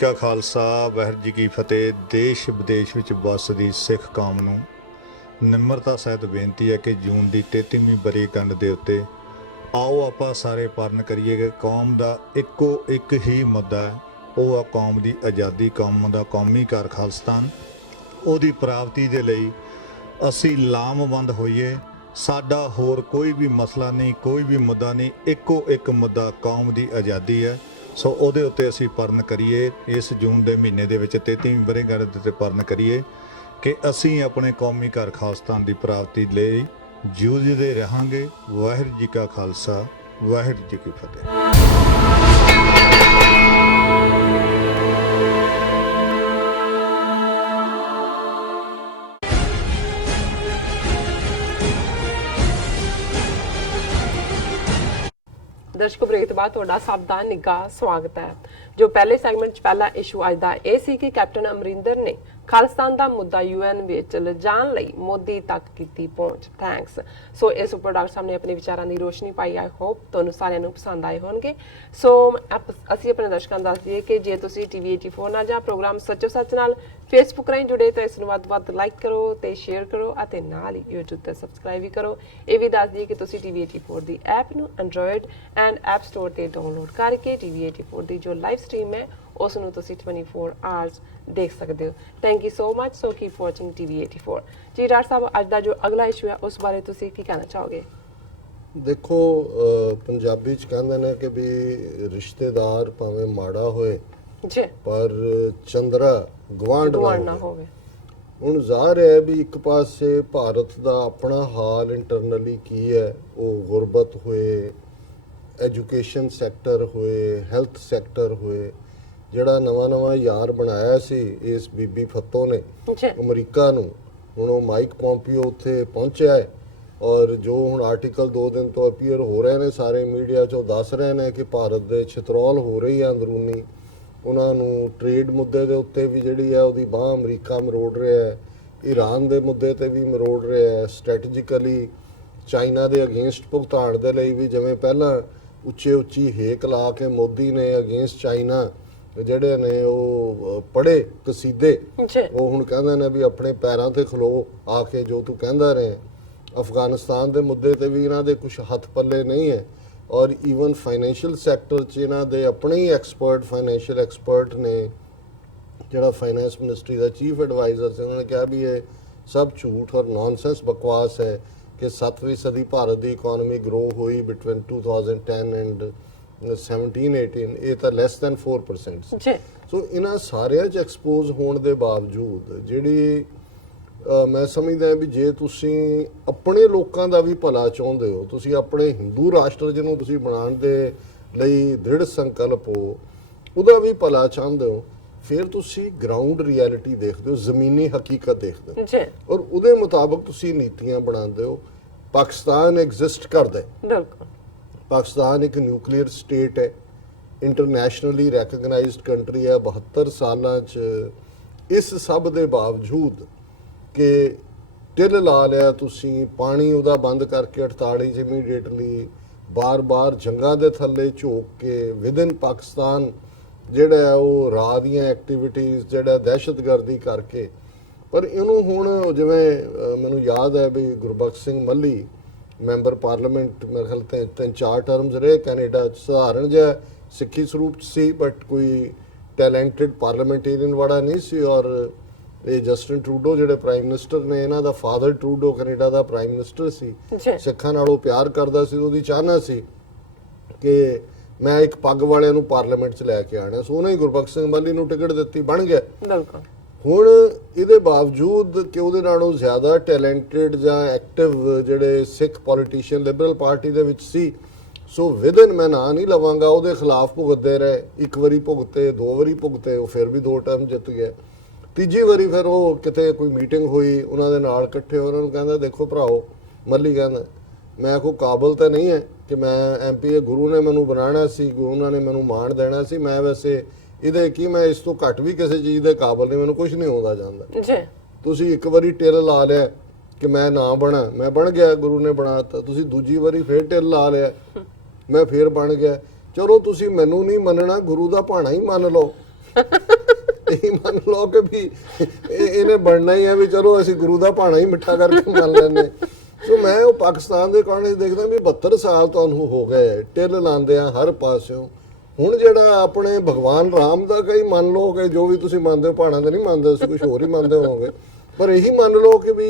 ਕਾ ਖਾਲਸਾ ਵਾਹਿਗੁਰੂ ਜੀ ਕੀ ਫਤਿਹ। ਦੇਸ਼ ਵਿਦੇਸ਼ ਵਿੱਚ ਵੱਸਦੀ ਸਿੱਖ ਕੌਮ ਨੂੰ ਨਿਮਰਤਾ ਸਹਿਤ ਬੇਨਤੀ ਹੈ ਕਿ ਜੂਨ ਦੀ 33ਵੀਂ ਵਰ੍ਹੇਗੰਢ ਦੇ ਉੱਤੇ ਆਓ ਆਪਾਂ ਸਾਰੇ ਪਾਲਣ ਕਰੀਏ ਕਿ ਕੌਮ ਦਾ ਇੱਕੋ ਇੱਕ ਹੀ ਮੁੱਦਾ ਹੈ, ਉਹ ਆ ਕੌਮ ਦੀ ਆਜ਼ਾਦੀ, ਕੌਮ ਦਾ ਕੌਮੀ ਘਰ ਖਾਲਿਸਤਾਨ। ਉਹਦੀ ਪ੍ਰਾਪਤੀ ਦੇ ਲਈ ਅਸੀਂ ਲਾਮਬੰਦ ਹੋਈਏ। ਸਾਡਾ ਹੋਰ ਕੋਈ ਵੀ ਮਸਲਾ ਨਹੀਂ, ਕੋਈ ਵੀ ਮੁੱਦਾ ਨਹੀਂ, ਇੱਕੋ ਇੱਕ ਮੁੱਦਾ ਕੌਮ ਦੀ ਆਜ਼ਾਦੀ ਹੈ। ਸੋ ਉਹਦੇ ਉੱਤੇ ਅਸੀਂ ਪਰਨ ਕਰੀਏ। ਇਸ ਜੂਨ ਦੇ ਮਹੀਨੇ ਦੇ ਵਿੱਚ 33ਵੀਂ ਵਰ੍ਹੇਗੰਢ ਦੇ ਉੱਤੇ ਪਰਨ ਕਰੀਏ ਕਿ ਅਸੀਂ ਆਪਣੇ ਕੌਮੀ ਘਰ ਖਾਲਿਸਤਾਨ ਦੀ ਪ੍ਰਾਪਤੀ ਲਈ ਜੂਝਦੇ ਰਹਾਂਗੇ। ਵਾਹਿਗੁਰੂ ਜੀ ਕਾ ਖਾਲਸਾ, ਵਾਹਿਗੁਰੂ ਜੀ ਕੀ ਫਤਿਹ। ਦਰਸ਼ਕੋ, ਬ੍ਰੇਕ ਤੋਂ ਬਾਅਦ ਤੁਹਾਡਾ ਸਭ ਦਾ ਨਿੱਘਾ ਸਵਾਗਤ ਹੈ। ਜੋ ਪਹਿਲੇ ਸੈਗਮੈਂਟ 'ਚ ਪਹਿਲਾ ਇਸ਼ੂ ਅੱਜ ਦਾ ਇਹ ਸੀ ਕਿ ਕੈਪਟਨ ਅਮਰਿੰਦਰ ਨੇ ਖਾਲਿਸਤਾਨ ਦਾ ਮੁੱਦਾ UN ਵਿੱਚ ਲਿਜਾਣ ਲਈ ਮੋਦੀ ਤੱਕ ਕੀਤੀ ਪਹੁੰਚ। ਥੈਂਕਸ। ਸੋ ਇਸ ਉੱਪਰ ਡਾਕਟਰ ਸਾਹਿਬ ਨੇ ਆਪਣੇ ਵਿਚਾਰਾਂ ਦੀ ਰੋਸ਼ਨੀ ਪਾਈ। ਆਈ ਹੋਪ ਤੁਹਾਨੂੰ ਸਾਰਿਆਂ ਨੂੰ ਪਸੰਦ ਆਏ ਹੋਣਗੇ। ਸੋ ਅਸੀਂ ਆਪਣੇ ਦਰਸ਼ਕਾਂ ਨੂੰ ਦੱਸ ਦਈਏ ਕਿ ਜੇ ਤੁਸੀਂ TV84 ਨਾਲ ਜਾਂ ਪ੍ਰੋਗਰਾਮ ਸੱਚੋ ਸੱਚ ਨਾਲ ਫੇਸਬੁੱਕ ਰਾਹੀਂ ਜੁੜੇ ਤਾਂ ਇਸ ਨੂੰ ਵੱਧ ਤੋਂ ਵੱਧ ਲਾਈਕ ਕਰੋ ਤੇ ਸ਼ੇਅਰ ਕਰੋ ਅਤੇ ਨਾਲ ਹੀ YouTube ਤੇ ਸਬਸਕ੍ਰਾਈਬ ਵੀ ਕਰੋ। ਇਹ ਵੀ ਦੱਸ ਦਈਏ ਕਿ ਤੁਸੀਂ TV84 ਦੀ ਐਪ ਨੂੰ ਐਂਡਰੋਇਡ ਐਂਡ ਐਪ ਸਟੋਰ ਤੇ ਡਾਊਨਲੋਡ ਕਰਕੇ TV84 ਦੀ ਜੋ ਲਾਈਵ ਸਟ੍ਰੀਮ ਹੈ ਉਸ ਨੂੰ ਤੁਸੀਂ 24 ਆਵਰਸ ਦੇਖ ਸਕਦੇ ਹੋ। Thank you so much. So keep watching TV84। ਜੀ ਡਾਕਟਰ ਸਾਹਿਬ, ਅੱਜ ਦਾ ਜੋ ਅਗਲਾ ਇਸ਼ੂ ਹੈ ਉਸ ਬਾਰੇ ਤੁਸੀਂ ਕੀ ਕਹਿਣਾ ਚਾਹੋਗੇ? ਦੇਖੋ, ਪੰਜਾਬੀ ਚ ਕਹਿੰਦੇ ਨੇ ਕਿ ਵੀ ਰਿਸ਼ਤੇਦਾਰ ਭਾਵੇਂ ਮਾੜਾ ਹੋਏ ਜੀ ਪਰ ਚੰਦਰਾ ਗਵਾਂਢ ਨਾ ਹੋਵੇ। ਹੁਣ ਜ਼ਾਹਰ ਹੈ ਵੀ ਇੱਕ ਪਾਸੇ ਭਾਰਤ ਦਾ ਆਪਣਾ ਹਾਲ ਇੰਟਰਨਲੀ ਕੀ ਹੈ, ਉਹ ਗੁਰਬਤ ਹੋਏ, ਐਜੂਕੇਸ਼ਨ ਸੈਕਟਰ ਹੋਏ, ਹੈਲਥ ਸੈਕਟਰ ਹੋਏ। ਜਿਹੜਾ ਨਵਾਂ ਯਾਰ ਬਣਾਇਆ ਸੀ ਇਸ ਬੀਬੀ ਫੱਤੋ ਨੇ ਅਮਰੀਕਾ ਨੂੰ, ਹੁਣ ਉਹ ਮਾਈਕ ਪੋਂਪੀਓ ਉੱਥੇ ਪਹੁੰਚਿਆ ਹੈ ਔਰ ਜੋ ਹੁਣ ਆਰਟੀਕਲ 2 ਦਿਨ ਤੋਂ ਅਪੀਅਰ ਹੋ ਰਹੇ ਨੇ ਸਾਰੇ ਮੀਡੀਆ 'ਚੋਂ ਦੱਸ ਰਹੇ ਨੇ ਕਿ ਭਾਰਤ ਦੇ ਛਿਤਰੌਲ ਹੋ ਰਹੀ ਹੈ ਅੰਦਰੂਨੀ। ਉਹਨਾਂ ਨੂੰ ਟ੍ਰੇਡ ਮੁੱਦੇ ਦੇ ਉੱਤੇ ਵੀ ਜਿਹੜੀ ਹੈ ਉਹਦੀ ਬਾਂਹ ਅਮਰੀਕਾ ਮਰੋੜ ਰਿਹਾ ਹੈ, ਈਰਾਨ ਦੇ ਮੁੱਦੇ ਤੇ ਵੀ ਮਰੋੜ ਰਿਹਾ ਹੈ, ਸਟ੍ਰੈਟਜੀਕਲੀ ਚਾਈਨਾ ਦੇ ਅਗੇਂਸਟ ਭੁਗਤਾਨ ਦੇ ਲਈ ਵੀ ਜਿਵੇਂ ਪਹਿਲਾਂ ਉੱਚੀ ਹੇਕ ਲਾ ਕੇ ਮੋਦੀ ਨੇ ਅਗੇਂਸਟ ਚਾਈਨਾ ਜਿਹੜੇ ਨੇ ਉਹ ਪੜ੍ਹੇ ਕਸੀਦੇ, ਉਹ ਹੁਣ ਕਹਿੰਦੇ ਨੇ ਵੀ ਆਪਣੇ ਪੈਰਾਂ ਤੇ ਖਲੋ ਆ ਕੇ ਜੋ ਤੂੰ ਕਹਿੰਦਾ ਰਹੇ। ਅਫਗਾਨਿਸਤਾਨ ਦੇ ਮੁੱਦੇ ਤੇ ਵੀ ਇਹਨਾਂ ਦੇ ਕੁਝ ਹੱਥ ਪੱਲੇ ਨਹੀਂ ਹੈ ਔਰ ਈਵਨ ਫਾਈਨੈਂਸ਼ੀਅਲ ਸੈਕਟਰ 'ਚ ਇਹਨਾਂ ਦੇ ਆਪਣੇ ਹੀ ਐਕਸਪਰਟ, ਫਾਈਨੈਂਸ਼ੀਅਲ ਐਕਸਪਰਟ ਨੇ, ਜਿਹੜਾ ਫਾਈਨੈਂਸ ਮਿਨਿਸਟਰੀ ਦਾ ਚੀਫ ਐਡਵਾਈਜ਼ਰ ਸੀ, ਉਹਨਾਂ ਨੇ ਕਿਹਾ ਵੀ ਇਹ ਸਭ ਝੂਠ ਔਰ ਨੌਨਸੈਂਸ ਬਕਵਾਸ ਹੈ ਕਿ 7ਵੀਂ ਸਦੀ ਭਾਰਤ ਦੀ ਇਕਨੋਮੀ ਗਰੋ ਹੋਈ ਬਿਟਵੀਨ 2010 ਐਂਡ 17-18, ਇਹ ਤਾਂ ਲੈਸ ਦੈਨ 4%। ਸੋ ਇਹਨਾਂ ਸਾਰਿਆਂ 'ਚ ਐਕਸਪੋਜ਼ ਹੋਣ ਦੇ ਬਾਵਜੂਦ ਜਿਹੜੀ ਮੈਂ ਸਮਝਦਾ ਵੀ ਜੇ ਤੁਸੀਂ ਆਪਣੇ ਲੋਕਾਂ ਦਾ ਵੀ ਭਲਾ ਚਾਹੁੰਦੇ ਹੋ, ਤੁਸੀਂ ਆਪਣੇ ਹਿੰਦੂ ਰਾਸ਼ਟਰ ਜਿਹਨੂੰ ਤੁਸੀਂ ਬਣਾਉਣ ਦੇ ਲਈ ਦ੍ਰਿੜ ਸੰਕਲਪ ਹੋ, ਉਹਦਾ ਵੀ ਭਲਾ ਚਾਹੁੰਦੇ ਹੋ, ਫਿਰ ਤੁਸੀਂ ਗਰਾਊਂਡ ਰਿਐਲਿਟੀ ਦੇਖਦੇ ਹੋ, ਜ਼ਮੀਨੀ ਹਕੀਕਤ ਦੇਖਦੇ ਹੋ ਔਰ ਉਹਦੇ ਮੁਤਾਬਕ ਤੁਸੀਂ ਨੀਤੀਆਂ ਬਣਾਉਂਦੇ ਹੋ। ਪਾਕਿਸਤਾਨ ਐਗਜ਼ਿਸਟ ਕਰਦਾ ਹੈ, ਬਿਲਕੁਲ। ਪਾਕਿਸਤਾਨ ਇੱਕ ਨਿਊਕਲੀਅਰ ਸਟੇਟ ਹੈ, ਇੰਟਰਨੈਸ਼ਨਲੀ ਰੈਕਗਨਾਈਜ਼ਡ ਕੰਟਰੀ ਹੈ 72 ਸਾਲਾਂ 'ਚ। ਇਸ ਸਭ ਦੇ ਬਾਵਜੂਦ ਕਿ ਟਿਲ ਲਾ ਲਿਆ ਤੁਸੀਂ, ਪਾਣੀ ਉਹਦਾ ਬੰਦ ਕਰਕੇ 48 'ਚ ਇਮੀਡੀਏਟਲੀ, ਬਾਰ-ਬਾਰ ਜੰਗਾਂ ਦੇ ਥੱਲੇ ਝੋਕ ਕੇ ਵਿਦਿਨ ਪਾਕਿਸਤਾਨ ਜਿਹੜਾ ਉਹ ਰਾਹ ਦੀਆਂ ਐਕਟੀਵਿਟੀਜ਼, ਜਿਹੜਾ ਦਹਿਸ਼ਤਗਰਦੀ ਕਰਕੇ। ਪਰ ਇਹਨੂੰ ਹੁਣ ਜਿਵੇਂ ਮੈਨੂੰ ਯਾਦ ਹੈ ਵੀ ਗੁਰਬਖਸ਼ ਸਿੰਘ ਮੱਲੀ ਮੈਂਬਰ ਪਾਰਲੀਮੈਂਟ ਮੇਰੇ ਖਿਆਲ 3-4 ਟਰਮਸ ਰਹੇ ਕੈਨੇਡਾ 'ਚ, ਸਧਾਰਨ ਜਿਹਾ ਸਿੱਖੀ ਸਰੂਪ 'ਚ ਸੀ ਬਟ ਕੋਈ ਟੈਲੈਂਟਡ ਪਾਰਲੀਮੈਂਟੇਰੀਅਨ ਵਾਲਾ ਨਹੀਂ ਸੀ। ਔਰ ਇਹ ਜਸਟਿਨ ਟਰੂਡੋ ਜਿਹੜੇ ਪ੍ਰਾਈਮ ਮਿਨਿਸਟਰ ਨੇ, ਇਹਨਾਂ ਦਾ ਫਾਦਰ ਟਰੂਡੋ ਕੈਨੇਡਾ ਦਾ ਪ੍ਰਾਈਮ ਮਿਨਿਸਟਰ ਸੀ, ਸਿੱਖਾਂ ਨਾਲੋਂ ਪਿਆਰ ਕਰਦਾ ਸੀ। ਉਹਦੀ ਚਾਹਨਾ ਸੀ ਕਿ ਮੈਂ ਇੱਕ ਪੱਗ ਵਾਲਿਆਂ ਨੂੰ ਪਾਰਲੀਮੈਂਟ 'ਚ ਲੈ ਕੇ ਆਣਾ, ਸੋ ਉਹਨੇ ਗੁਰਬਖਸ਼ ਸਿੰਘ ਮੱਲੀ ਨੂੰ ਟਿਕਟ ਦਿੱਤੀ, ਬਣ ਗਿਆ। ਹੁਣ ਇਹਦੇ ਬਾਵਜੂਦ ਕਿ ਉਹਦੇ ਨਾਲੋਂ ਜ਼ਿਆਦਾ ਟੈਲੈਂਟਡ ਜਾਂ ਐਕਟਿਵ ਜਿਹੜੇ ਸਿੱਖ ਪੋਲੀਟੀਸ਼ੀਅਨ ਲਿਬਰਲ ਪਾਰਟੀ ਦੇ ਵਿੱਚ ਸੀ, ਸੋ ਵਿਦਨ ਮੈਂ ਨਾਂ ਨਹੀਂ ਲਵਾਂਗਾ, ਉਹਦੇ ਖਿਲਾਫ ਭੁਗਤਦੇ ਰਹੇ। ਇੱਕ ਵਾਰੀ ਭੁਗਤੇ, 2 ਵਾਰੀ ਭੁਗਤੇ, ਉਹ ਫਿਰ ਵੀ 2 ਟਰਮ ਜਿੱਤ ਗਿਆ। ਤੀਜੀ ਵਾਰੀ ਫਿਰ ਉਹ ਕਿਤੇ ਕੋਈ ਮੀਟਿੰਗ ਹੋਈ, ਉਹਨਾਂ ਦੇ ਨਾਲ ਇਕੱਠੇ, ਉਹਨਾਂ ਨੂੰ ਕਹਿੰਦਾ ਦੇਖੋ ਭਰਾਓ, ਮੱਲੀ ਕਹਿੰਦਾ ਮੈਂ ਕੋਈ ਕਾਬਲ ਤਾਂ ਨਹੀਂ ਹੈ ਕਿ ਮੈਂ MP, ਗੁਰੂ ਨੇ ਮੈਨੂੰ ਬਣਾਉਣਾ ਸੀ, ਗੁਰੂ ਨੇ ਮੈਨੂੰ ਮਾਣ ਦੇਣਾ ਸੀ, ਮੈਂ ਵੈਸੇ ਇਹਦੇ ਕੀ ਮੈਂ ਇਸ ਤੋਂ ਘੱਟ ਵੀ ਕਿਸੇ ਚੀਜ਼ ਦੇ ਕਾਬਲ ਨਹੀਂ, ਮੈਨੂੰ ਕੁਝ ਨਹੀਂ ਆਉਂਦਾ ਜਾਂਦਾ। ਤੁਸੀਂ ਇੱਕ ਵਾਰੀ ਟਿਲ ਲਾ ਲਿਆ ਕਿ ਮੈਂ ਨਾ ਬਣਾ, ਮੈਂ ਬਣ ਗਿਆ, ਗੁਰੂ ਨੇ ਬਣਾਤਾ। ਤੁਸੀਂ ਦੂਜੀ ਵਾਰੀ ਫੇਰ ਟਿਲ ਲਾ ਲਿਆ, ਮੈਂ ਫੇਰ ਬਣ ਗਿਆ। ਚਲੋ ਤੁਸੀਂ ਮੈਨੂੰ ਨਹੀਂ ਮੰਨਣਾ, ਗੁਰੂ ਦਾ ਭਾਣਾ ਹੀ ਮੰਨ ਲਓ। ਇਹ ਮੰਨ ਲਓ ਕਿ ਵੀ ਇਹਨੇ ਬਣਨਾ ਹੀ ਹੈ ਵੀ ਚਲੋ ਅਸੀਂ ਗੁਰੂ ਦਾ ਭਾਣਾ ਹੀ ਮਿੱਠਾ ਕਰਕੇ ਮੰਨ ਲੈਂਦੇ। ਸੋ ਮੈਂ ਉਹ ਪਾਕਿਸਤਾਨ ਦੇ ਕਾਰਨ ਦੇਖਦਾ ਵੀ 72 ਸਾਲ ਤੁਹਾਨੂੰ ਹੋ ਗਏ ਟਿੱਲ ਲਾਉਂਦੇ ਆ ਹਰ ਪਾਸਿਓਂ। ਹੁਣ ਜਿਹੜਾ ਆਪਣੇ ਭਗਵਾਨ ਰਾਮ ਦਾ ਕਈ ਮੰਨ ਲਓ ਕਿ ਜੋ ਵੀ ਤੁਸੀਂ ਮੰਨਦੇ ਹੋ, ਭਾਣਾ ਤੇ ਨਹੀਂ ਮੰਨਦੇ, ਤੁਸੀਂ ਕੁਝ ਹੋਰ ਹੀ ਮੰਨਦੇ ਹੋਵੋਗੇ, ਪਰ ਇਹੀ ਮੰਨ लो कि भी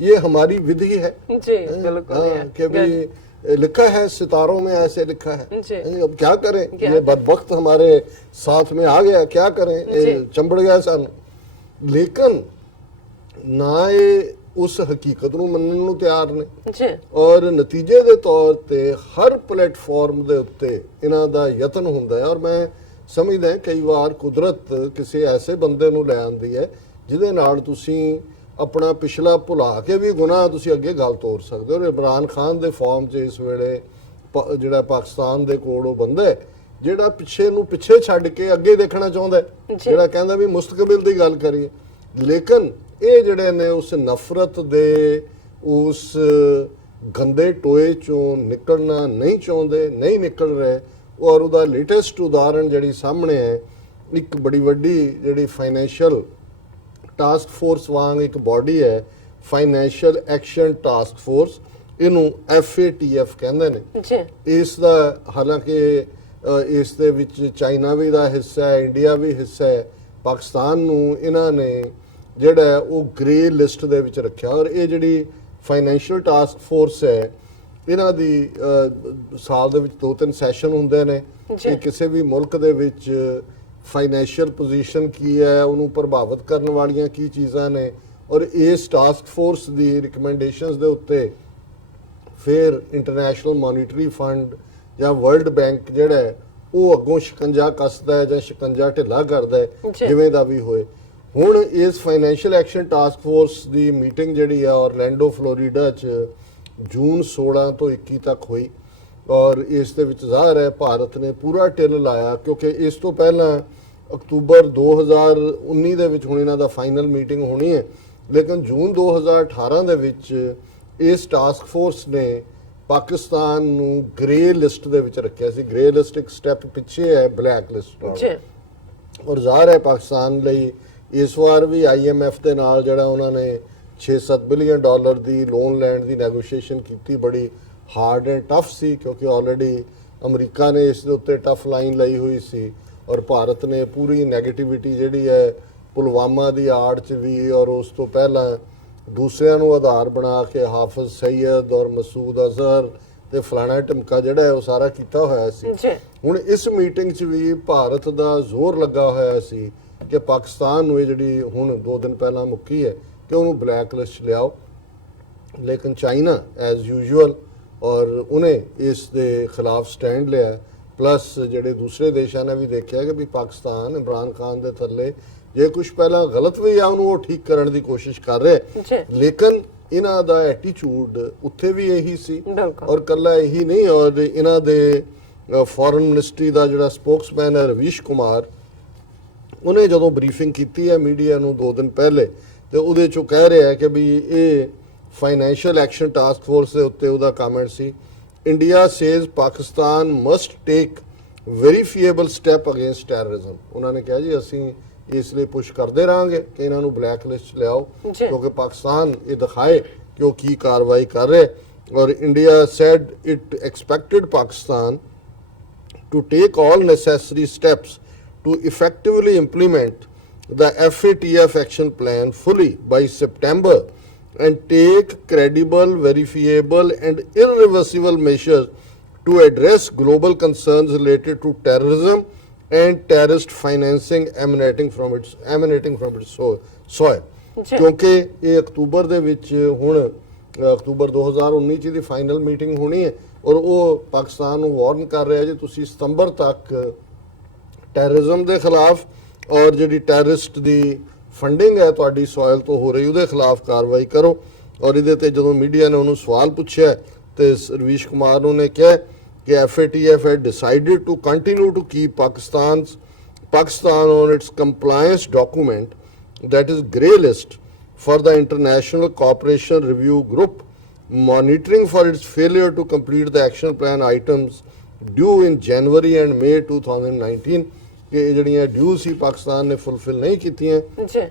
ये हमारी विधि है जी, बिल्कुल। हाँ, कि भी लिखा है सितारों में ऐसे लिखा है जी। अब क्या करें, ये बदबख्त हमारे साथ में आ गया, क्या करें, चंबड़ गया सन। लेकिन ना ये उस हकीकत ਨੂੰ ਮੰਨਣ ਨੂੰ ਤਿਆਰ ਨੇ ਜੀ, ਔਰ ਨਤੀਜੇ ਦੇ ਤੌਰ ਤੇ ਹਰ ਪਲੇਟਫਾਰਮ ਦੇ ਉੱਤੇ ਇਹਨਾਂ ਦਾ ਯਤਨ ਹੁੰਦਾ ਹੈ। ਔਰ ਮੈਂ ਸਮਝਦਾ ਕਈ ਵਾਰ ਕੁਦਰਤ ਕਿਸੇ ਐਸੇ ਬੰਦੇ ਨੂੰ ਲੈ ਆਉਂਦੀ ਹੈ ਜਿਹਦੇ ਨਾਲ ਤੁਸੀਂ ਆਪਣਾ ਪਿਛਲਾ ਭੁਲਾ ਕੇ ਵੀ ਗੁਨਾਹ ਤੁਸੀਂ ਅੱਗੇ ਗੱਲ ਤੋਰ ਸਕਦੇ ਹੋ। ਔਰ ਇਮਰਾਨ ਖਾਨ ਦੇ ਫਾਰਮ 'ਚ ਇਸ ਵੇਲੇ ਜਿਹੜਾ ਪਾਕਿਸਤਾਨ ਦੇ ਕੋਲ ਉਹ ਬੰਦਾ ਹੈ ਜਿਹੜਾ ਪਿੱਛੇ ਨੂੰ ਪਿੱਛੇ ਛੱਡ ਕੇ ਅੱਗੇ ਦੇਖਣਾ ਚਾਹੁੰਦਾ ਹੈ, ਜਿਹੜਾ ਕਹਿੰਦਾ ਵੀ ਮੁਸਤਕਬਲ ਦੀ ਗੱਲ ਕਰੀਏ। ਲੇਕਿਨ ਇਹ ਜਿਹੜੇ ਨੇ ਉਸ ਨਫ਼ਰਤ ਦੇ ਉਸ ਗੰਦੇ ਟੋਏ ਚੋਂ ਨਿਕਲਣਾ ਨਹੀਂ ਚਾਹੁੰਦੇ, ਨਹੀਂ ਨਿਕਲ ਰਹੇ। ਔਰ ਉਹਦਾ ਲੇਟੈਸਟ ਉਦਾਹਰਣ ਜਿਹੜੀ ਸਾਹਮਣੇ ਹੈ, ਇੱਕ ਬੜੀ ਵੱਡੀ ਜਿਹੜੀ ਫਾਈਨੈਂਸ਼ੀਅਲ ਟਾਸਕ ਫੋਰਸ ਵਾਂਗ ਇੱਕ ਬਾਡੀ ਹੈ, ਫਾਈਨੈਂਸ਼ੀਅਲ ਐਕਸ਼ਨ ਟਾਸਕ ਫੋਰਸ, ਇਹਨੂੰ FATF ਕਹਿੰਦੇ ਨੇ ਜੀ। ਇਸ ਦਾ ਹਾਲਾਂਕਿ ਇਸ ਦੇ ਵਿੱਚ ਚਾਈਨਾ ਵੀ ਦਾ ਹਿੱਸਾ ਹੈ, ਇੰਡੀਆ ਵੀ ਹਿੱਸਾ ਹੈ। ਪਾਕਿਸਤਾਨ ਨੂੰ ਇਹਨਾਂ ਨੇ ਜਿਹੜਾ ਉਹ ਗ੍ਰੇ ਲਿਸਟ ਦੇ ਵਿੱਚ ਰੱਖਿਆ। ਔਰ ਇਹ ਜਿਹੜੀ ਫਾਈਨੈਂਸ਼ੀਅਲ ਟਾਸਕ ਫੋਰਸ ਹੈ, ਇਹਨਾਂ ਦੀ ਸਾਲ ਦੇ ਵਿੱਚ 2-3 ਸੈਸ਼ਨ ਹੁੰਦੇ ਨੇ ਕਿ ਕਿਸੇ ਵੀ ਮੁਲਕ ਦੇ ਵਿੱਚ ਫਾਈਨੈਂਸ਼ੀਅਲ ਪੋਜੀਸ਼ਨ ਕੀ ਹੈ, ਉਹਨੂੰ ਪ੍ਰਭਾਵਿਤ ਕਰਨ ਵਾਲੀਆਂ ਕੀ ਚੀਜ਼ਾਂ ਨੇ। ਔਰ ਇਸ ਟਾਸਕ ਫੋਰਸ ਦੀ ਰਿਕਮੈਂਡੇਸ਼ਨਸ ਦੇ ਉੱਤੇ ਫਿਰ ਇੰਟਰਨੈਸ਼ਨਲ ਮੋਨੀਟਰੀ ਫੰਡ ਜਾਂ ਵਰਲਡ ਬੈਂਕ ਜਿਹੜਾ ਹੈ ਉਹ ਅੱਗੋਂ ਸ਼ਿਕੰਜਾ ਕੱਸਦਾ ਹੈ ਜਾਂ ਸ਼ਿਕੰਜਾ ਢਿੱਲਾ ਕਰਦਾ ਹੈ, ਜਿਵੇਂ ਦਾ ਵੀ ਹੋਏ। ਹੁਣ ਇਸ ਫਾਈਨੈਂਸ਼ੀਅਲ ਐਕਸ਼ਨ ਟਾਸਕ ਫੋਰਸ ਦੀ ਮੀਟਿੰਗ ਜਿਹੜੀ ਆ ਔਰਲੈਂਡੋ ਫਲੋਰੀਡਾ 'ਚ ਜੂਨ 16 ਤੋਂ 21 ਤੱਕ ਹੋਈ। ਔਰ ਇਸ ਦੇ ਵਿੱਚ ਜ਼ਾਹਰ ਹੈ ਭਾਰਤ ਨੇ ਪੂਰਾ ਟਿੱਲ ਲਾਇਆ, ਕਿਉਂਕਿ ਇਸ ਤੋਂ ਪਹਿਲਾਂ ਅਕਤੂਬਰ 2019 ਦੇ ਵਿੱਚ ਹੁਣ ਇਹਨਾਂ ਦਾ ਫਾਈਨਲ ਮੀਟਿੰਗ ਹੋਣੀ ਹੈ। ਲੇਕਿਨ ਜੂਨ 2018 ਦੇ ਵਿੱਚ ਇਸ ਟਾਸਕ ਫੋਰਸ ਨੇ ਪਾਕਿਸਤਾਨ ਨੂੰ ਗ੍ਰੇ ਲਿਸਟ ਦੇ ਵਿੱਚ ਰੱਖਿਆ ਸੀ। ਗ੍ਰੇ ਲਿਸਟ ਇੱਕ ਸਟੈਪ ਪਿੱਛੇ ਹੈ ਬਲੈਕ ਲਿਸਟ ਨਾਲ। ਔਰ ਜ਼ਾਹਰ ਹੈ ਪਾਕਿਸਤਾਨ ਲਈ ਇਸ ਵਾਰ ਵੀ IMF ਦੇ ਨਾਲ ਜਿਹੜਾ ਉਹਨਾਂ ਨੇ 6-7 ਬਿਲੀਅਨ ਡਾਲਰ ਦੀ ਲੋਨ ਲੈਣ ਦੀ ਨੈਗੋਸ਼ੀਏਸ਼ਨ ਕੀਤੀ, ਬੜੀ ਹਾਰਡ ਐਂਡ ਟਫ ਸੀ, ਕਿਉਂਕਿ ਆਲਰੇਡੀ ਅਮਰੀਕਾ ਨੇ ਇਸ ਦੇ ਉੱਤੇ ਟਫ ਲਾਈਨ ਲਈ ਹੋਈ ਸੀ। ਔਰ ਭਾਰਤ ਨੇ ਪੂਰੀ ਨੈਗੇਟਿਵਿਟੀ ਜਿਹੜੀ ਹੈ ਪੁਲਵਾਮਾ ਦੀ ਆੜ 'ਚ ਵੀ ਔਰ ਉਸ ਤੋਂ ਪਹਿਲਾਂ ਦੂਸਰਿਆਂ ਨੂੰ ਆਧਾਰ ਬਣਾ ਕੇ ਹਾਫਿਜ਼ ਸਈਦ ਔਰ ਮਸੂਦ ਅਜ਼ਹਰ ਤੇ ਫਲਾਣਾ ਢਮਕਾ ਜਿਹੜਾ ਹੈ ਉਹ ਸਾਰਾ ਕੀਤਾ ਹੋਇਆ ਸੀ। ਹੁਣ ਇਸ ਮੀਟਿੰਗ 'ਚ ਵੀ ਭਾਰਤ ਦਾ ਜ਼ੋਰ ਲੱਗਾ ਹੋਇਆ ਸੀ ਕਿ ਪਾਕਿਸਤਾਨ ਨੂੰ ਇਹ ਜਿਹੜੀ ਹੁਣ 2 ਦਿਨ ਪਹਿਲਾਂ ਮੁੱਕੀ ਹੈ ਕਿ ਉਹਨੂੰ ਬਲੈਕ ਲਿਸਟ ਲਿਆਓ। ਲੇਕਿਨ ਚਾਈਨਾ ਐਜ਼ ਯੂਜੂਅਲ ਔਰ ਉਹਨੇ ਇਸ ਦੇ ਖਿਲਾਫ ਸਟੈਂਡ ਲਿਆ। ਪਲੱਸ ਜਿਹੜੇ ਦੂਸਰੇ ਦੇਸ਼ਾਂ ਨੇ ਵੀ ਦੇਖਿਆ ਕਿ ਵੀ ਪਾਕਿਸਤਾਨ ਇਮਰਾਨ ਖਾਨ ਦੇ ਥੱਲੇ ਜੇ ਕੁਝ ਪਹਿਲਾਂ ਗਲਤ ਵੀ ਆ ਉਹਨੂੰ ਉਹ ਠੀਕ ਕਰਨ ਦੀ ਕੋਸ਼ਿਸ਼ ਕਰ ਰਿਹਾ। ਲੇਕਿਨ ਇਹਨਾਂ ਦਾ ਐਟੀਟਿਊਡ ਉੱਥੇ ਵੀ ਇਹੀ ਸੀ ਔਰ ਕੱਲਾ ਇਹੀ ਨਹੀਂ। ਔਰ ਇਹਨਾਂ ਦੇ ਫੋਰਨ ਮਿਨਿਸਟਰੀ ਦਾ ਜਿਹੜਾ ਸਪੋਕਸਮੈਨ ਹੈ ਰਵੀਸ਼ ਕੁਮਾਰ, ਉਹਨੇ ਜਦੋਂ ਬਰੀਫਿੰਗ ਕੀਤੀ ਹੈ ਮੀਡੀਆ ਨੂੰ 2 ਦਿਨ ਪਹਿਲੇ, ਤੇ ਉਹਦੇ 'ਚੋਂ ਕਹਿ ਰਿਹਾ ਕਿ ਵੀ ਇਹ ਫਾਈਨੈਂਸ਼ੀਅਲ ਐਕਸ਼ਨ ਟਾਸਕ ਫੋਰਸ ਦੇ ਉੱਤੇ ਉਹਦਾ ਕਮੈਂਟ ਸੀ, ਇੰਡੀਆ ਸੇਜ਼ ਪਾਕਿਸਤਾਨ ਮਸਟ ਟੇਕ ਵੈਰੀਫੀਏਬਲ ਸਟੈਪ ਅਗੇਂਸਟ ਟੈਰਰਿਜ਼ਮ। ਉਹਨਾਂ ਨੇ ਕਿਹਾ ਜੀ ਅਸੀਂ ਇਸ ਲਈ ਪੁਸ਼ ਕਰਦੇ ਰਹਾਂਗੇ ਕਿ ਇਹਨਾਂ ਨੂੰ ਬਲੈਕ ਲਿਸਟ ਲਿਆਓ, ਕਿਉਂਕਿ ਪਾਕਿਸਤਾਨ ਇਹ ਦਿਖਾਏ ਕਿ ਉਹ ਕੀ ਕਾਰਵਾਈ ਕਰ ਰਿਹਾ। ਔਰ India said it expected Pakistan to take all necessary steps to effectively implement the FATF action plan fully by September and take credible, verifiable and irreversible measures to address global concerns related to terrorism and terrorist financing emanating from its soil. ਕਿਉਂਕਿ ਇਹ October ਦੇ ਵਿੱਚ ਹੁਣ October 2019 ਚ ਦੀ final meeting ਹੋਣੀ ਹੈ ਔਰ ਉਹ ਪਾਕਿਸਤਾਨ ਨੂੰ ਵਾਰਨ ਕਰ ਰਿਹਾ ਜੀ ਤੁਸੀਂ ਸਤੰਬਰ ਤੱਕ ਟੈਰਰਿਜ਼ਮ ਦੇ ਖਿਲਾਫ ਔਰ ਜਿਹੜੀ ਟੈਰਰਿਸਟ ਦੀ ਫੰਡਿੰਗ ਹੈ ਤੁਹਾਡੀ ਸੋਇਲ ਤੋਂ ਹੋ ਰਹੀ ਉਹਦੇ ਖਿਲਾਫ ਕਾਰਵਾਈ ਕਰੋ। ਔਰ ਇਹਦੇ ਤੇ ਜਦੋਂ ਮੀਡੀਆ ਨੇ ਉਹਨੂੰ ਸਵਾਲ ਪੁੱਛਿਆ ਤੇ ਰਵੀਸ਼ ਕੁਮਾਰ ਨੂੰ ਨੇ ਕਿਹਾ ਕਿ FATF had decided to continue to keep Pakistan on its compliance document that is grey list for the International Cooperation Review Group, monitoring for its failure to complete the action plan items due in January and May 2019 ਕਿ ਇਹ ਜਿਹੜੀਆਂ ਡਿਊ ਸੀ ਪਾਕਿਸਤਾਨ ਨੇ fulfil ਨਹੀਂ ਕੀਤੀਆਂ। ਜੀ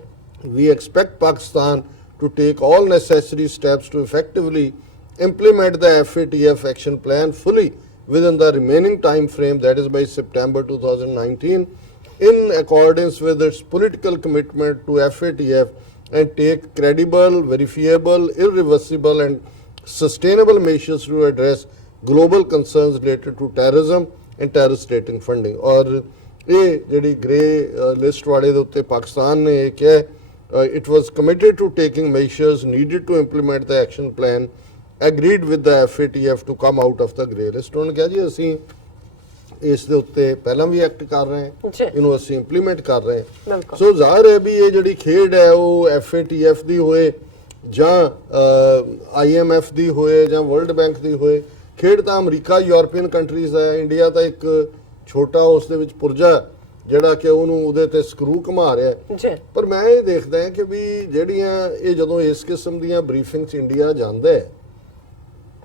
We expect Pakistan to take all necessary steps to effectively implement the FATF action plan fully within the remaining time frame, that is by September 2019, in accordance with its political commitment to FATF, and take credible, verifiable, irreversible and sustainable measures to address global concerns related to terrorism and terrorist rating funding। और ये ਜਿਹੜੀ grey list वाले ਦੇ ਉੱਤੇ ਪਾਕਿਸਤਾਨ ਨੇ ਇਹ ਕਿਹਾ it was committed to taking measures needed to implement the action plan agreed with the FATF to come out of the grey list। ਉਹਨੇ ਕਿਹਾ ਜੀ ਅਸੀਂ ਇਸ ਦੇ ਉੱਤੇ ਪਹਿਲਾਂ ਵੀ ਐਕਟ ਕਰ ਰਹੇ ਹਾਂ, ਜੀ। ਇਹਨੂੰ ਅਸੀਂ ਇੰਪਲੀਮੈਂਟ ਕਰ ਰਹੇ ਹਾਂ। ਬਿਲਕੁਲ। ਸੋ ਜ਼ਾਹਿਰ ਹੈ ਵੀ ਇਹ ਜਿਹੜੀ ਖੇਡ ਹੈ ਉਹ FATF ਦੀ ਹੋਏ ਜਾਂ IMF ਦੀ ਹੋਏ ਜਾਂ ਵਰਲਡ ਬੈਂਕ ਦੀ ਹੋਏ, ਖੇਡ ਤਾਂ ਅਮਰੀਕਾ ਯੂਰਪੀਅਨ ਕੰਟਰੀਜ਼ ਦਾ ਹੈ। ਇੰਡੀਆ ਤਾਂ ਇੱਕ ਛੋਟਾ ਉਸ ਦੇ ਵਿੱਚ ਪੁਰਜਾ ਜਿਹੜਾ ਕਿ ਉਹਨੂੰ ਉਹਦੇ ਤੇ ਸਕਰੂ ਘੁਮਾ ਰਿਹਾ। ਜੀ ਪਰ ਮੈਂ ਇਹ ਦੇਖਦਾ ਕਿ ਵੀ ਜਿਹੜੀਆਂ ਇਹ ਜਦੋਂ ਇਸ ਕਿਸਮ ਦੀਆਂ ਬਰੀਫਿੰਗਸ ਇੰਡੀਆ ਜਾਂਦਾ ਹੈ,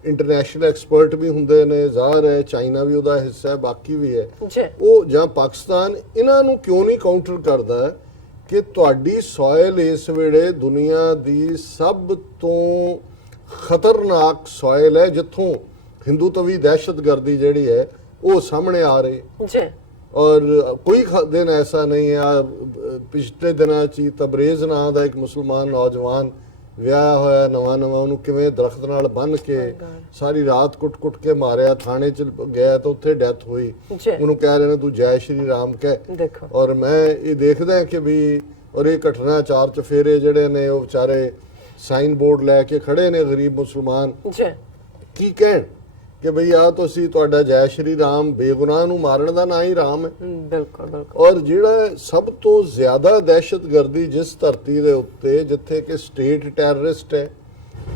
ਇੰਟਰਨੈਸ਼ਨਲ ਐਕਸਪਰਟ ਵੀ ਹੁੰਦੇ ਨੇ, ਜ਼ਾਹਰ ਹੈ ਚਾਈਨਾ ਵੀ ਉਹਦਾ ਹਿੱਸਾ ਹੈ, ਬਾਕੀ ਵੀ ਹੈ, ਜੀ ਉਹ ਜਾਂ ਪਾਕਿਸਤਾਨ ਇਹਨਾਂ ਨੂੰ ਕਿਉਂ ਨਹੀਂ ਕਾਊਂਟਰ ਕਰਦਾ ਕਿ ਤੁਹਾਡੀ ਸੋਇਲ ਇਸ ਵੇਲੇ ਦੁਨੀਆ ਦੀ ਸਭ ਤੋਂ ਖਤਰਨਾਕ ਸੋਇਲ ਹੈ, ਜਿੱਥੋਂ ਹਿੰਦੂਤਵੀ ਦਹਿਸ਼ਤਗਰਦੀ ਜਿਹੜੀ ਹੈ ਉਹ ਸਾਹਮਣੇ ਆ ਰਹੀ ਹੈ। ਜੀ ਔਰ ਕੋਈ ਦਿਨ ਐਸਾ ਨਹੀਂ ਹੈ, ਪਿਛਲੇ ਦਿਨਾਂ 'ਚ ਹੀ ਤਬਰੇਜ਼ ਨਾਂ ਦਾ ਇੱਕ ਮੁਸਲਮਾਨ ਨੌਜਵਾਨ ਵਿਆਹਿਆ ਹੋਇਆ ਨਵਾਂ ਉਹਨੂੰ ਕਿਵੇਂ ਦਰਖਤ ਨਾਲ ਬੰਨ੍ਹ ਕੇ ਸਾਰੀ ਰਾਤ ਕੁੱਟ ਕੇ ਮਾਰਿਆ, ਥਾਣੇ 'ਚ ਗਿਆ ਤਾਂ ਉੱਥੇ ਡੈਥ ਹੋਈ। ਉਹਨੂੰ ਕਹਿ ਰਹੇ ਨੇ ਤੂੰ ਜੈ ਸ਼੍ਰੀ ਰਾਮ ਕਹਿ। ਦੇਖੋ ਔਰ ਮੈਂ ਇਹ ਦੇਖਦਾ ਕਿ ਵੀ ਔਰ ਇਹ ਘਟਨਾ ਚਾਰ ਚਫੇਰੇ ਜਿਹੜੇ ਨੇ ਉਹ ਵਿਚਾਰੇ ਸਾਈਨ ਬੋਰਡ ਲੈ ਕੇ ਖੜੇ ਨੇ ਗਰੀਬ ਮੁਸਲਮਾਨ, ਜੀ ਕੀ ਕਹਿਣ ਕਿ ਭਈ ਆ ਤੁਸੀਂ ਤੁਹਾਡਾ ਜੈ ਸ਼੍ਰੀ ਰਾਮ ਬੇਗੁਨਾਹ ਨੂੰ ਮਾਰਨ ਦਾ ਨਾਂ ਹੀ ਰਾਮ ਹੈ। ਬਿਲਕੁਲ ਬਿਲਕੁਲ। ਔਰ ਜਿਹੜਾ ਸਭ ਤੋਂ ਜ਼ਿਆਦਾ ਦਹਿਸ਼ਤਗਰਦੀ ਜਿਸ ਧਰਤੀ ਦੇ ਉੱਤੇ ਜਿੱਥੇ ਕਿ ਸਟੇਟ ਟੈਰਰਿਸਟ ਹੈ,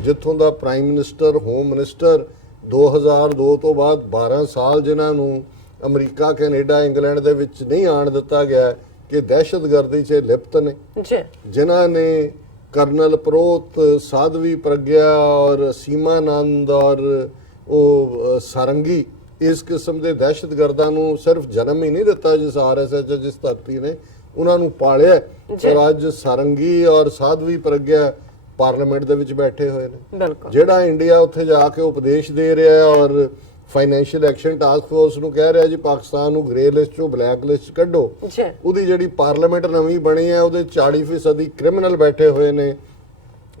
ਜਿੱਥੋਂ ਦਾ ਪ੍ਰਾਈਮ ਮਿਨਿਸਟਰ ਹੋਮ ਮਿਨਿਸਟਰ 2002 ਤੋਂ ਬਾਅਦ 12 ਸਾਲ ਜਿਨ੍ਹਾਂ ਨੂੰ ਅਮਰੀਕਾ ਕੈਨੇਡਾ ਇੰਗਲੈਂਡ ਦੇ ਵਿੱਚ ਨਹੀਂ ਆਣ ਦਿੱਤਾ ਗਿਆ ਕਿ ਦਹਿਸ਼ਤਗਰਦੀ 'ਚ ਲਿਪਤ ਨੇ, ਜੀ ਜਿਨ੍ਹਾਂ ਨੇ ਕਰਨਲ ਪ੍ਰੋਤ, ਸਾਧਵੀ ਪ੍ਰਗਿਆ ਔਰ ਸੀਮਾਨੰਦ ਔਰ ਉਹ ਸਾਰੰਗੀ ਇਸ ਕਿਸਮ ਦੇ ਦਹਿਸ਼ਤਗਰਦਾਂ ਨੂੰ ਸਿਰਫ ਜਨਮ ਹੀ ਨਹੀਂ ਦਿੱਤਾ ਜਿਸ RSS ਜਿਸ ਧਰਤੀ ਨੇ ਉਹਨਾਂ ਨੂੰ ਪਾਲਿਆ। ਔਰ ਅੱਜ ਸਾਰੰਗੀ ਔਰ ਸਾਧਵੀ ਪ੍ਰਗਿਆ ਪਾਰਲੀਮੈਂਟ ਦੇ ਵਿੱਚ ਬੈਠੇ ਹੋਏ ਨੇ। ਬਿਲਕੁਲ। ਜਿਹੜਾ ਇੰਡੀਆ ਉੱਥੇ ਜਾ ਕੇ ਉਪਦੇਸ਼ ਦੇ ਰਿਹਾ ਹੈ ਔਰ ਫਾਈਨੈਂਸ਼ੀਅਲ ਐਕਸ਼ਨ ਟਾਸਕ ਫੋਰਸ ਨੂੰ ਕਹਿ ਰਿਹਾ ਜੀ ਪਾਕਿਸਤਾਨ ਨੂੰ ਗ੍ਰੇ ਲਿਸਟ ਚੋਂ ਬਲੈਕ ਲਿਸਟ ਕੱਢੋ, ਜੀ ਉਹਦੀ ਜਿਹੜੀ ਪਾਰਲੀਮੈਂਟ ਨਵੀਂ ਬਣੀ ਹੈ ਉਹਦੇ 40% ਕ੍ਰਿਮੀਨਲ ਬੈਠੇ ਹੋਏ ਨੇ,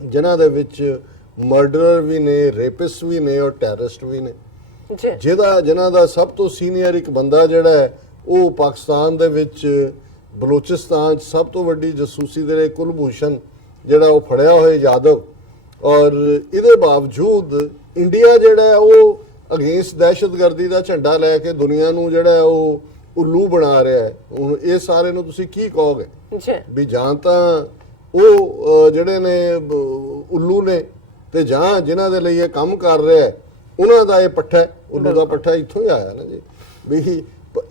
ਜਿਨ੍ਹਾਂ ਦੇ ਵਿੱਚ ਮਰਡਰਰ ਵੀ ਨੇ, ਰੇਪਿਸਟ ਵੀ ਨੇ ਔਰ ਟੈਰਰਿਸਟ ਵੀ ਨੇ। ਜੀ ਜਿਨ੍ਹਾਂ ਦਾ ਸਭ ਤੋਂ ਸੀਨੀਅਰ ਇੱਕ ਬੰਦਾ ਜਿਹੜਾ ਹੈ ਉਹ ਪਾਕਿਸਤਾਨ ਦੇ ਵਿੱਚ ਬਲੋਚਿਸਤਾਨ 'ਚ ਸਭ ਤੋਂ ਵੱਡੀ ਜਸੂਸੀ ਦੇ ਲਈ ਕੁਲਭੂਸ਼ਣ ਜਿਹੜਾ ਉਹ ਫੜਿਆ ਹੋਇਆ ਯਾਦਵ। ਔਰ ਇਹਦੇ ਬਾਵਜੂਦ ਇੰਡੀਆ ਜਿਹੜਾ ਹੈ ਉਹ ਅਗੇਂਸਟ ਦਹਿਸ਼ਤਗਰਦੀ ਦਾ ਝੰਡਾ ਲੈ ਕੇ ਦੁਨੀਆ ਨੂੰ ਜਿਹੜਾ ਹੈ ਉਹ ਉੱਲੂ ਬਣਾ ਰਿਹਾ ਹੈ। ਹੁਣ ਇਹ ਸਾਰੇ ਨੂੰ ਤੁਸੀਂ ਕੀ ਕਹੋਗੇ ਜੀ ਵੀ ਜਾਂ ਤਾਂ ਉਹ ਜਿਹੜੇ ਨੇ ਉੱਲੂ ਨੇ ਤੇ ਜਾਂ ਜਿਨ੍ਹਾਂ ਦੇ ਲਈ ਇਹ ਕੰਮ ਕਰ ਰਿਹਾ ਹੈ ਉਹਨਾਂ ਦਾ ਇਹ ਪੱਠਾ, ਉੱਲੂ ਦਾ ਪੱਠਾ ਇੱਥੋਂ ਹੀ ਆਇਆ ਨਾ ਜੀ। ਵੀ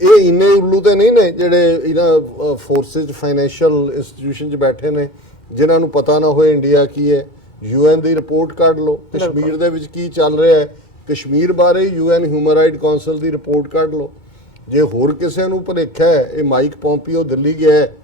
ਇਹ ਇੰਨੇ ਉੱਲੂ ਤੇ ਨਹੀਂ ਨੇ ਜਿਹੜੇ ਇਹਨਾਂ ਫੋਰਸਿਸ ਫਾਈਨੈਂਸ਼ੀਅਲ ਇੰਸਟੀਟਿਊਸ਼ਨ 'ਚ ਬੈਠੇ ਨੇ ਜਿਨ੍ਹਾਂ ਨੂੰ ਪਤਾ ਨਾ ਹੋਏ ਇੰਡੀਆ ਕੀ ਹੈ। UN ਦੀ ਰਿਪੋਰਟ ਕੱਢ ਲਓ ਕਸ਼ਮੀਰ ਦੇ ਵਿੱਚ ਕੀ ਚੱਲ ਰਿਹਾ ਹੈ, ਕਸ਼ਮੀਰ ਬਾਰੇ UN ਹਿਊਮਨ ਰਾਈਟ ਕਾਉਂਸਲ ਦੀ ਰਿਪੋਰਟ ਕੱਢ ਲਓ। ਜੇ ਹੋਰ ਕਿਸੇ ਨੂੰ ਭੁਲੇਖਾ ਹੈ ਇਹ ਮਾਈਕ ਪੋਂਪੀਓ ਦਿੱਲੀ ਗਿਆ ਹੈ,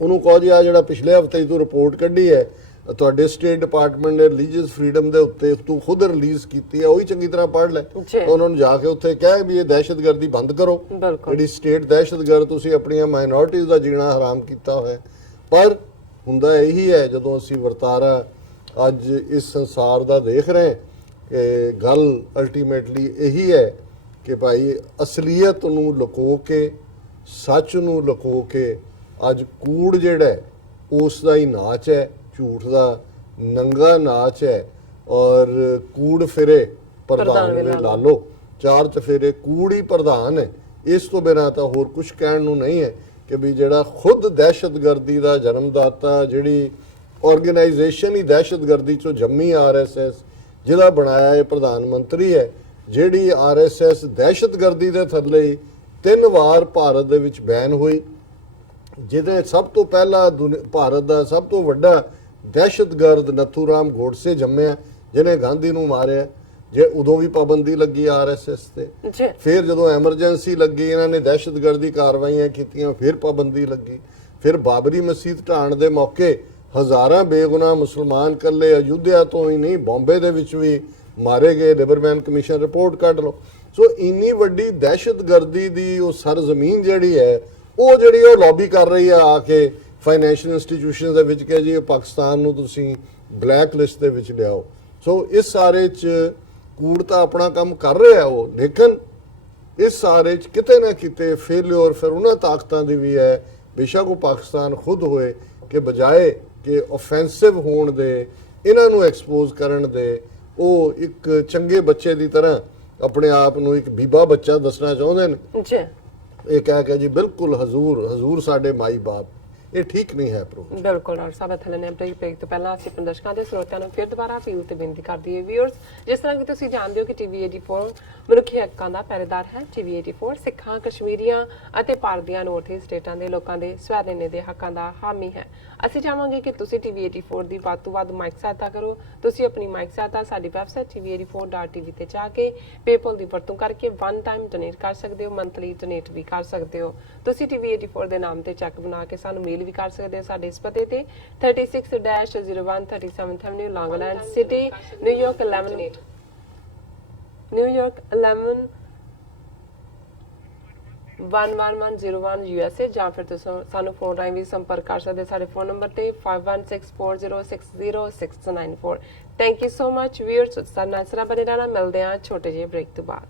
ਉਹਨੂੰ ਕਹੋ ਜੀ ਆ ਜਿਹੜਾ ਪਿਛਲੇ ਹਫ਼ਤੇ ਤੋਂ ਰਿਪੋਰਟ ਕੱਢੀ ਹੈ ਤੁਹਾਡੇ ਸਟੇਟ ਡਿਪਾਰਟਮੈਂਟ ਨੇ ਰਿਲੀਜੀਅਸ ਫਰੀडम ਦੇ ਉੱਤੇ ਤੂੰ ਖੁਦ ਰਿਲੀਜ਼ ਕੀਤੀ ਹੈ, ਉਹੀ ਚੰਗੀ ਤਰ੍ਹਾਂ ਪੜ੍ਹ ਲੈ। ਉਹਨਾਂ ਨੂੰ ਜਾ ਕੇ ਉੱਥੇ ਕਹਿ ਵੀ ਇਹ ਦਹਿਸ਼ਤਗਰਦੀ ਬੰਦ ਕਰੋ, ਜਿਹੜੀ ਸਟੇਟ ਦਹਿਸ਼ਤਗਰਦ ਤੁਸੀਂ ਆਪਣੀਆਂ ਮਾਈਨੋਰਿਟੀਜ਼ ਦਾ ਜੀਣਾ ਹਰਾਮ ਕੀਤਾ ਹੋਇਆ। ਪਰ ਹੁੰਦਾ ਇਹੀ ਹੈ ਜਦੋਂ ਅਸੀਂ ਵਰਤਾਰਾ ਅੱਜ ਇਸ ਸੰਸਾਰ ਦਾ ਦੇਖ ਰਹੇ ਕਿ ਗੱਲ ਅਲਟੀਮੇਟਲੀ ਇਹੀ ਹੈ ਕਿ ਭਾਈ ਅਸਲੀਅਤ ਨੂੰ ਲੁਕੋ ਕੇ, ਸੱਚ ਨੂੰ ਲੁਕੋ ਕੇ ਅੱਜ ਕੂੜ ਜਿਹੜਾ ਉਸ ਦਾ ਹੀ ਨਾਚ ਹੈ, ਝੂਠ ਦਾ ਨੰਗਾ ਨਾਚ ਹੈ। ਔਰ ਕੂੜ ਫਿਰੇ ਪ੍ਰਧਾਨ ਵੇ ਲਾ ਲਓ, ਚਾਰ ਚਫੇਰੇ ਕੂੜ ਹੀ ਪ੍ਰਧਾਨ ਹੈ। ਇਸ ਤੋਂ ਬਿਨਾਂ ਤਾਂ ਹੋਰ ਕੁਝ ਕਹਿਣ ਨੂੰ ਨਹੀਂ ਹੈ ਕਿ ਵੀ ਜਿਹੜਾ ਖੁਦ ਦਹਿਸ਼ਤਗਰਦੀ ਦਾ ਜਨਮਦਾਤਾ, ਜਿਹੜੀ ਆਰਗੇਨਾਈਜੇਸ਼ਨ ਹੀ ਦਹਿਸ਼ਤਗਰਦੀ ਚੋਂ ਜੰਮੀ RSS, ਜਿਹਦਾ ਬਣਾਇਆ ਇਹ ਪ੍ਰਧਾਨ ਮੰਤਰੀ ਹੈ, ਜਿਹੜੀ RSS ਦਹਿਸ਼ਤਗਰਦੀ ਦੇ ਥੱਲੇ 3 ਵਾਰ ਭਾਰਤ ਦੇ ਵਿੱਚ ਬੈਨ ਹੋਈ, ਜਿਹਦੇ ਸਭ ਤੋਂ ਪਹਿਲਾਂ ਭਾਰਤ ਦਾ ਸਭ ਤੋਂ ਵੱਡਾ ਦਹਿਸ਼ਤਗਰਦ ਨਥੂਰਾਮ ਗੋਡਸੇ ਜੰਮਿਆ ਜਿਹਨੇ ਗਾਂਧੀ ਨੂੰ ਮਾਰਿਆ। ਜੇ ਉਦੋਂ ਵੀ ਪਾਬੰਦੀ ਲੱਗੀ ਆਰਐਸਐਸ ਤੇ, ਜੀ ਫਿਰ ਜਦੋਂ ਐਮਰਜੈਂਸੀ ਲੱਗੀ ਇਹਨਾਂ ਨੇ ਦਹਿਸ਼ਤਗਰਦੀ ਕਾਰਵਾਈਆਂ ਕੀਤੀਆਂ, ਫਿਰ ਪਾਬੰਦੀ ਲੱਗੀ। ਫਿਰ ਬਾਬਰੀ ਮਸਜਿਦ ਢਾਣ ਦੇ ਮੌਕੇ ਹਜ਼ਾਰਾਂ ਬੇਗੁਨਾਹ ਮੁਸਲਮਾਨ ਕੱਲੇ ਅਯੁੱਧਿਆ ਤੋਂ ਹੀ ਨਹੀਂ ਬੰਬੇ ਦੇ ਵਿੱਚ ਵੀ ਮਾਰੇ ਗਏ। ਲਿਬਰਮੈਨ ਕਮਿਸ਼ਨ ਰਿਪੋਰਟ ਕੱਢ ਲਓ। ਸੋ ਇੰਨੀ ਵੱਡੀ ਦਹਿਸ਼ਤਗਰਦੀ ਦੀ ਉਹ ਸਰਜ਼ਮੀਨ ਜਿਹੜੀ ਹੈ ਉਹ ਲੌਬੀ ਕਰ ਰਹੀ ਆ ਆ ਕੇ ਫਾਈਨੈਂਸ਼ੀਅਲ ਇੰਸਟੀਟਿਊਸ਼ਨਸ ਦੇ ਵਿੱਚ ਕਿ ਜੀ ਇਹ ਪਾਕਿਸਤਾਨ ਨੂੰ ਤੁਸੀਂ ਬਲੈਕ ਲਿਸਟ ਦੇ ਵਿੱਚ ਲਿਆਓ। ਸੋ ਇਸ ਸਾਰੇ 'ਚ ਕੂੜ ਤਾਂ ਆਪਣਾ ਕੰਮ ਕਰ ਰਿਹਾ ਉਹ, ਲੇਕਿਨ ਇਸ ਸਾਰੇ 'ਚ ਕਿਤੇ ਨਾ ਕਿਤੇ ਫੇਲਿਅਰ ਫਿਰ ਉਹਨਾਂ ਤਾਕਤਾਂ ਦੀ ਵੀ ਹੈ, ਬੇਸ਼ੱਕ ਉਹ ਪਾਕਿਸਤਾਨ ਖੁਦ ਹੋਏ, ਕਿ ਬਜਾਏ ਕਿ ਆਫੈਂਸਿਵ ਹੋਣ ਦੇ, ਇਹਨਾਂ ਨੂੰ ਐਕਸਪੋਜ਼ ਕਰਨ ਦੇ, ਉਹ ਇੱਕ ਚੰਗੇ ਬੱਚੇ ਦੀ ਤਰ੍ਹਾਂ ਆਪਣੇ ਆਪ ਨੂੰ ਇੱਕ ਬੀਬਾ ਬੱਚਾ ਦੱਸਣਾ ਚਾਹੁੰਦੇ ਨੇ। ਜੀ ਇਹ ਕਹਿ ਕੇ ਜੀ ਬਿਲਕੁਲ ਹਜ਼ੂਰ ਸਾਡੇ ਮਾਈ ਬਾਪ, ਇਹ ਠੀਕ ਨਹੀਂ ਹੈ ਪ੍ਰੋ। ਬਿਲਕੁਲ ਡਾਕਟਰ ਸਾਹਿਬ ਥੱਲੇ ਨੇ ਬ੍ਰੇਕ ਤੋਂ ਪਹਿਲਾਂ ਅਸੀਂ ਆਪਣੇ ਦਰਸ਼ਕਾਂ ਦੇ ਸਰੋਤਿਆਂ ਨੂੰ ਫਿਰ ਦੁਬਾਰਾ ਅਪੀਲ ਤੇ ਬੇਨਤੀ ਕਰਦੀ ਹੈ ਵੀਅਰਸ, ਜਿਸ ਤਰ੍ਹਾਂ ਕਿ ਤੁਸੀਂ ਜਾਣਦੇ ਹੋ ਕਿ ਟੀਵੀ 84 ਮਨੁੱਖੀ ਹੱਕਾਂ ਦਾ ਪਹਿਰੇਦਾਰ ਹੈ। ਟੀਵੀ 84 ਸਿੱਖਾਂ, ਕਸ਼ਮੀਰੀਆਂ ਅਤੇ ਭਾਰਤ ਦੀਆਂ ਨੌਰਥ ਈਸਟ ਸਟੇਟਾਂ ਦੇ ਲੋਕਾਂ ਦੇ ਸਵੈਦੇਨੇ ਦੇ ਹੱਕਾਂ ਦਾ ਹਾਮੀ ਹੈ। ਅਸੀਂ ਚਾਹਾਂਗੇ ਕਿ ਤੁਸੀਂ ਟੀਵੀ 84 ਦੀ ਵੱਧ ਤੋਂ ਵੱਧ ਮਾਈਕ ਸਹਾਇਤਾ ਕਰੋ। ਤੁਸੀਂ ਆਪਣੀ ਮਾਈਕ ਸਹਾਇਤਾ ਸਾਡੀ ਵੈਬਸਾਈਟ tv84.tv ਤੇ ਜਾ ਕੇ ਪੇਪਲ ਦੀ ਵਰਤੋਂ ਕਰਕੇ ਵਨ ਟਾਈਮ ਡੋਨੇਟ ਕਰ ਸਕਦੇ ਹੋ, ਮੰਥਲੀ ਡੋਨੇਟ ਵੀ ਕਰ ਸਕਦੇ ਹੋ। ਤੁਸੀਂ ਟੀਵੀ 84 ਦੇ ਨਾਮ ਤੇ ਚੈੱਕ ਬਣਾ ਕੇ ਸਾਨੂੰ ਮੇਲ ਵੀ ਕਰ ਸਕਦੇ ਹੋ ਸਾਡੇ ਇਸ ਪਤੇ ਤੇ 36-01 37th Avenue, Long Island City, New York 11101 USA, ਜਾਂ ਫਿਰ ਤੁਸੀਂ ਸਾਨੂੰ ਫੋਨ ਰਾਹੀਂ ਵੀ ਸੰਪਰਕ ਕਰ ਸਕਦੇ ਸਾਡੇ ਫੋਨ ਨੰਬਰ ਤੇ 5164060694। Thank you so much viewers, ਸਾਡੇ ਨਾਲ ਬਣੇ ਰਹਿਣਾ। ਮਿਲਦੇ ਹਾਂ ਛੋਟੇ ਜਿਹੇ ਬ੍ਰੇਕ ਤੋਂ ਬਾਅਦ।